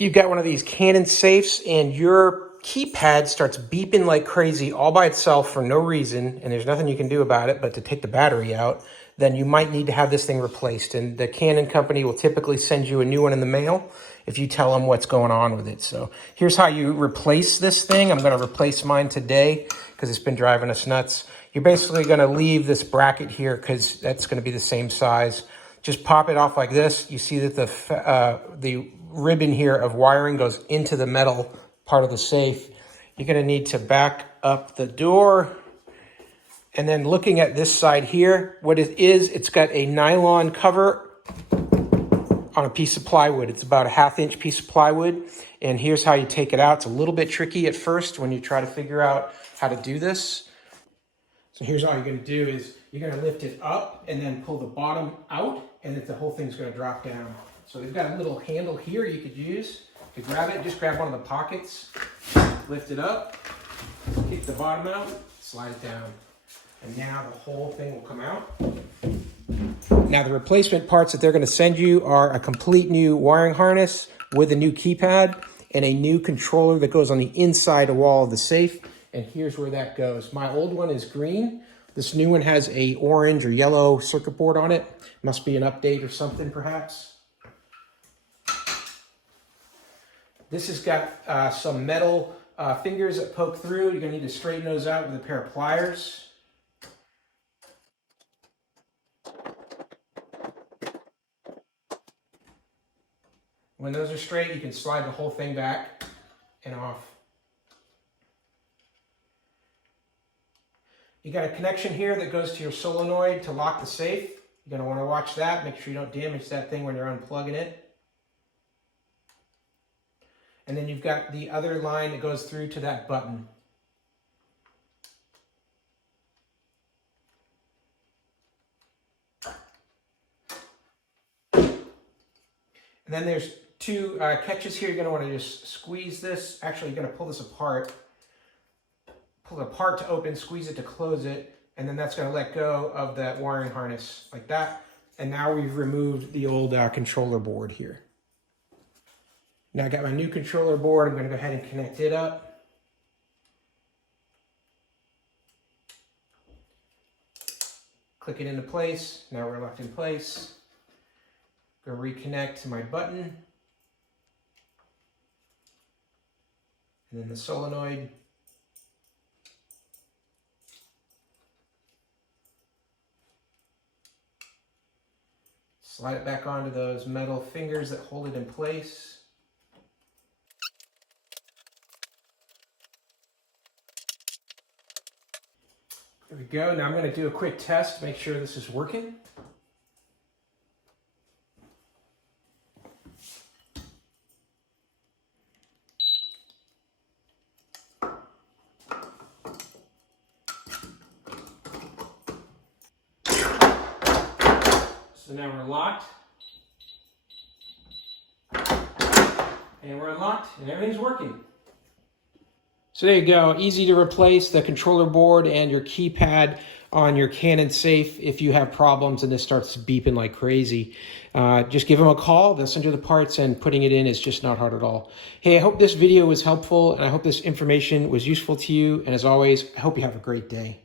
you've got one of these Canon safes and your keypad starts beeping like crazy all by itself for no reason, and there's nothing you can do about it but to take the battery out, then you might need to have this thing replaced. And the Canon company will typically send you a new one in the mail if you tell them what's going on with it. So here's how you replace this thing. I'm going to replace mine today because it's been driving us nuts. You're basically going to leave this bracket here because that's going to be the same size. Just pop it off like this. You see that the ribbon here of wiring goes into the metal part of the safe. You're going to need to back up the door. And then looking at this side here, what it is, it's got a nylon cover on a piece of plywood. It's about a 1/2 inch piece of plywood. And here's how you take it out. It's a little bit tricky at first when you try to figure out how to do this. So here's all you're going to do is you're going to lift it up and then pull the bottom out, and then the whole thing's going to drop down. So they've got a little handle here you could use to grab it. Just grab one of the pockets, lift it up, kick the bottom out, slide it down. And now the whole thing will come out. Now the replacement parts that they're going to send you are a complete new wiring harness with a new keypad and a new controller that goes on the inside wall of the safe. And here's where that goes. My old one is green. This new one has a orange or yellow circuit board on it. Must be an update or something perhaps. This has got some metal fingers that poke through. You're going to need to straighten those out with a pair of pliers. When those are straight, you can slide the whole thing back and off. You got a connection here that goes to your solenoid to lock the safe. You're going to want to watch that. Make sure you don't damage that thing when you're unplugging it. And then you've got the other line that goes through to that button. And then there's two catches here. You're going to want to just squeeze this. Actually, you're going to pull this apart. Pull it apart to open, squeeze it to close it, and then that's going to let go of that wiring harness like that. And now we've removed the old controller board here. Now I got my new controller board. I'm going to go ahead and connect it up. Click it into place. Now we're locked in place. Go reconnect to my button. And then the solenoid. Slide it back onto those metal fingers that hold it in place. There we go. Now I'm going to do a quick test, make sure this is working. So now we're locked, and we're unlocked, and everything's working. So there you go, easy to replace the controller board and your keypad on your Canon safe if you have problems and this starts beeping like crazy. Just give them a call, they'll send you the parts, and putting it in is just not hard at all. Hey, I hope this video was helpful, and I hope this information was useful to you, and as always, I hope you have a great day.